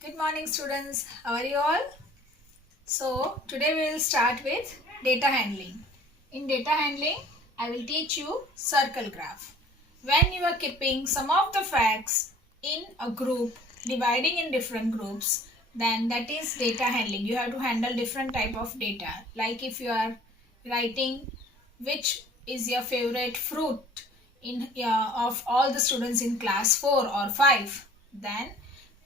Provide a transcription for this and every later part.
Good morning students, how are you all? So today we will start with data handling. In data handling, I will teach you circle graph. When you are keeping some of the facts in a group, dividing in different groups, then that is data handling. You have to handle different type of data. Like if you are writing which is your favorite fruit in of all the students in class 4 or 5, then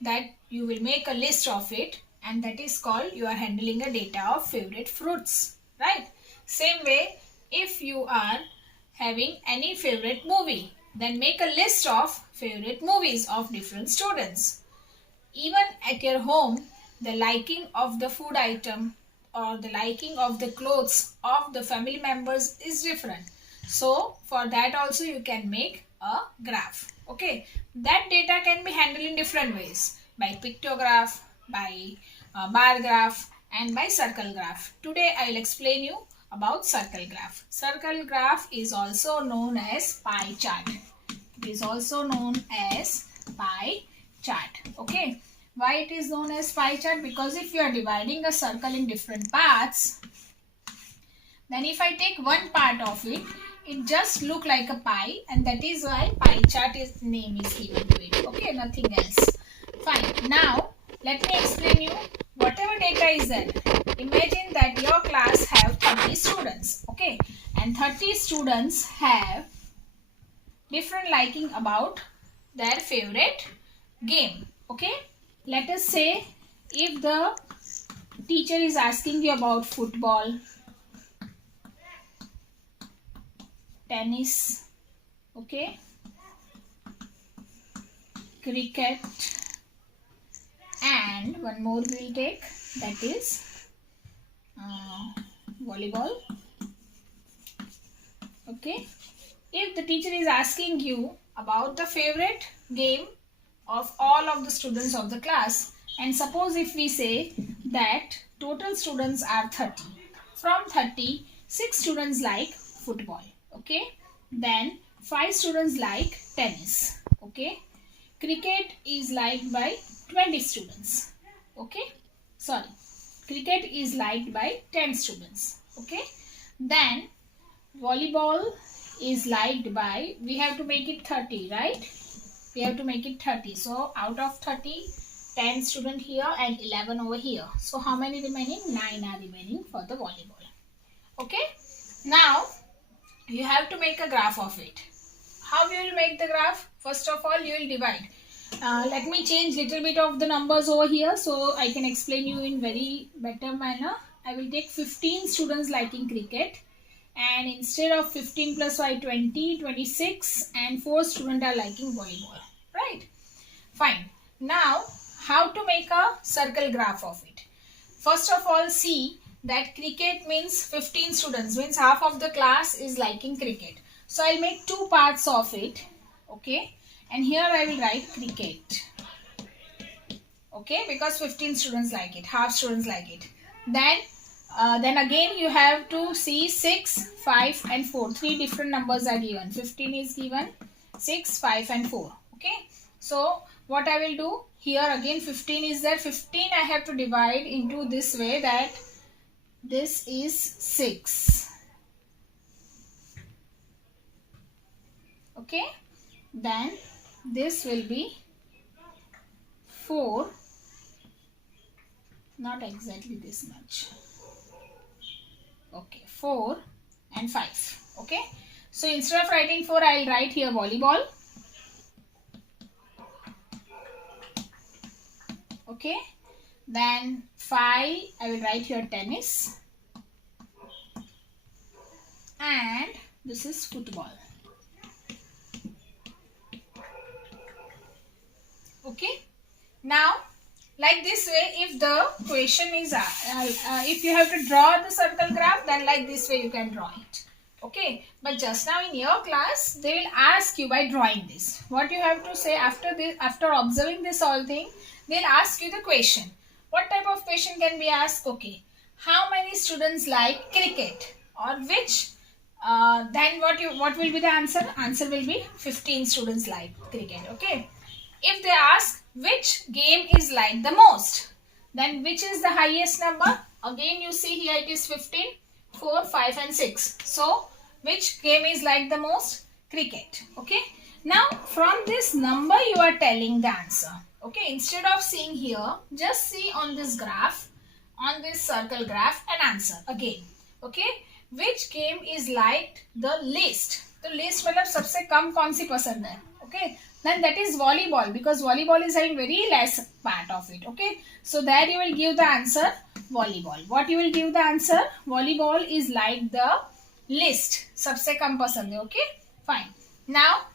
that you will make a list of it, and that is called you are handling a data of favorite fruits, right? Same way, if you are having any favorite movie, then make a list of favorite movies of different students. Even at your home, the liking of the food item or the liking of the clothes of the family members is different. So for that also you can make a graph. Okay, that data can be handled in different ways, by pictograph, by bar graph, and by circle graph. Today I will explain you about circle graph. Circle graph is also known as pie chart. It is also known as pie chart. Okay, why it is known as pie chart? Because if you are dividing a circle in different parts, then if I take one part of it, it just look like a pie, and that is why pie chart is name is given to it. Okay, nothing else. Fine. Now let me explain you whatever data is there. Imagine that your class have 30 students. Okay, and 30 students have different liking about their favorite game. Okay, let us say if the teacher is asking you about football, tennis, okay, cricket, and one more we'll take, that is volleyball. Okay, if the teacher is asking you about the favorite game of all of the students of the class, and suppose if we say that total students are 30, from 30 6 students like football, okay, then 5 students like tennis, okay, cricket is liked by 20 students, okay, sorry, cricket is liked by 10 students, okay, then volleyball is liked by, we have to make it 30, right? We have to make it 30. So out of 30, 10 student here and 11 over here. So how many remaining? 9 are remaining for the volleyball. Okay. Now you have to make a graph of it. How you will make the graph? First of all, you will divide. Let me change little bit of the numbers over here so I can explain you in very better manner. I will take 15 students liking cricket, and instead of 15 plus 5, 20, 26, and 4 students are liking volleyball, right? Fine. Now how to make a circle graph of it? First of all, see that cricket means 15 students, means half of the class is liking cricket. So I'll make two parts of it, okay, and here I will write cricket, okay, because 15 students like it, half students like it. Then again you have to see 6, 5 and 4. Three different numbers are given. 15 is given, 6, 5 and 4. Okay. So what I will do here, again 15 is there. 15 I have to divide into this way, that this is 6. Okay. Then this will be 4. Not exactly this much. Okay, 4 and 5. Okay, so instead of writing 4, I will write here volleyball. Okay, then 5 I will write here tennis, and this is football. Okay, now like this way, if the question is if you have to draw the circle graph, then like this way you can draw it. Okay, but just now in your class they will ask you by drawing this. What you have to say after this, after observing this all thing, they'll ask you the question. What type of question can be asked? Okay, how many students like cricket, or which then what will be the answer? Answer will be 15 students like cricket. Okay, if they ask which game is like the most, then which is the highest number? Again you see here it is 15, 4, 5 and 6. So which game is like the most? Cricket. Okay. Now from this number you are telling the answer. Okay. Instead of seeing here, just see on this graph, on this circle graph, and answer again. Okay. Which game is liked the least? तो least मतलब सबसे कम कौन सी पसंद है? Okay. Then that is volleyball, because volleyball is having very less part of it. Okay. So there you will give the answer volleyball. What you will give the answer? Volleyball is like the least. सबसे कम पसंद है. Okay. Fine. Now,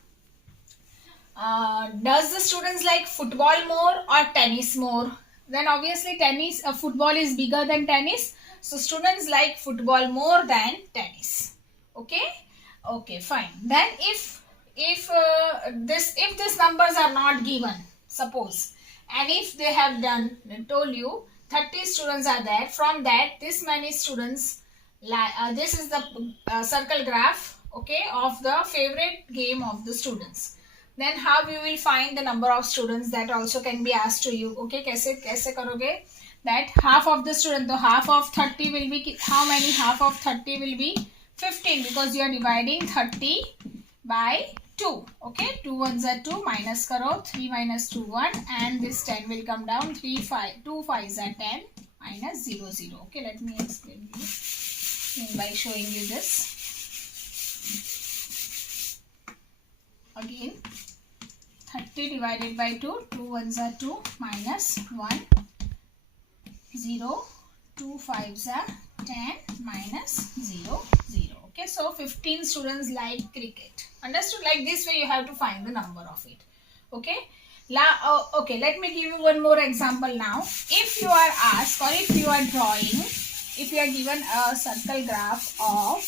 does the students like football more or tennis more? Then obviously tennis, football is bigger than tennis. So students like football more than tennis. Okay. Okay. Fine. Then if this numbers are not given, suppose, and if they have told you 30 students are there, from that this many students, this is the circle graph, okay, of the favorite game of the students. Then how you will find the number of students? That also can be asked to you. Okay, कैसे करोगे? That half of the student, the half of 30 will be, how many? Half of 30 will be 15, because you are dividing 30 by 2. Okay, 2 ones are 2, minus karo, 3 minus 2 1, and this 10 will come down, 2 5s are 10, minus 0 0. Okay, let me explain you by showing you this. Again, 30 divided by 2, 2 ones are 2, minus 1 0, 2 5s are 10, minus 0 0. Okay, so 15 students like cricket. Understood? Like this way you have to find the number of it. Okay. Okay, let me give you one more example now. If you are asked, or if you are drawing, if you are given a circle graph of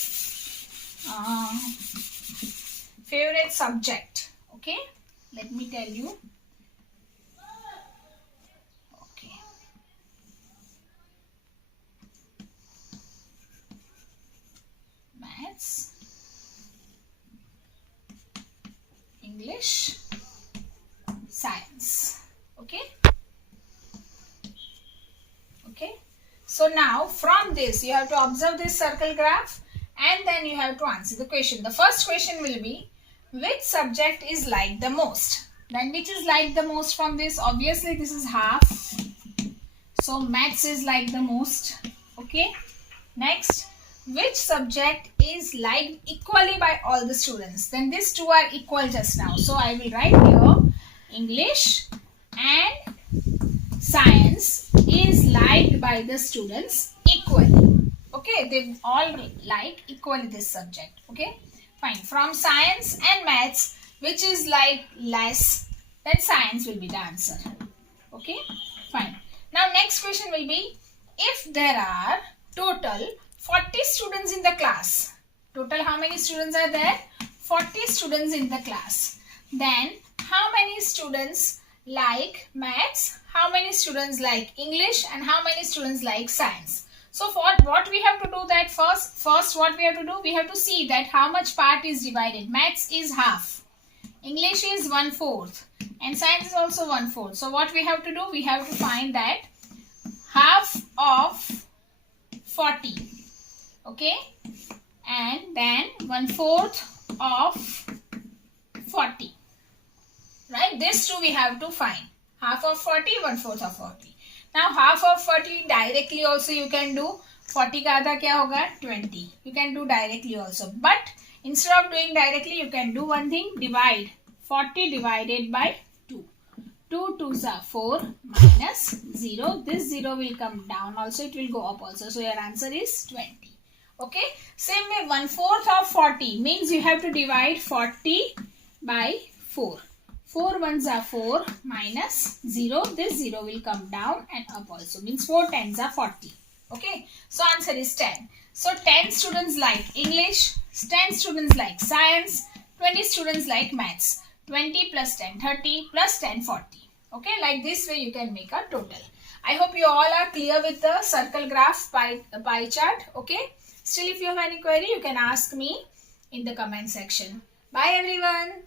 favorite subject. Okay, let me tell you. Okay. Maths, English, science. Okay. Okay. So now from this you have to observe this circle graph, and then you have to answer the question. The first question will be, which subject is liked the most? Then which is liked the most from this? Obviously this is half. So maths is liked the most. Okay. Next, which subject is liked equally by all the students? Then these two are equal just now. So I will write here English and science is liked by the students equally. Okay, they all like equally this subject. Okay, fine. From science and maths, which is like less, then science will be the answer. Okay, fine. Now next question will be, if there are total 40 students in the class. Total how many students are there? 40 students in the class. Then how many students like maths, how many students like English, and how many students like science? So for what we have to do that first what we have to do, we have to see that how much part is divided. Maths is half, English is 1/4, and science is also 1/4. So what we have to do, we have to find that half of 40, okay, and then 1/4 of 40. Right, this two we have to find. Half of 40, 1/4 of 40. Now half of 40 directly also you can do. 40 का आधा क्या होगा? 20. You can do directly also. But instead of doing directly, you can do one thing. Divide 40 divided by 2. 2 2s are 4 minus 0. This 0 will come down also. It will go up also. So your answer is 20. Okay. Same way 1/4 of 40 means you have to divide 40 by 4. 4 ones are 4 minus 0. This 0 will come down and up also. Means 4 tens are 40. Okay. So answer is 10. So 10 students like English, 10 students like science, 20 students like maths. 20 plus 10 30 plus 10 40. Okay. Like this way you can make a total. I hope you all are clear with the circle graph pie chart. Okay. Still if you have any query, you can ask me in the comment section. Bye everyone.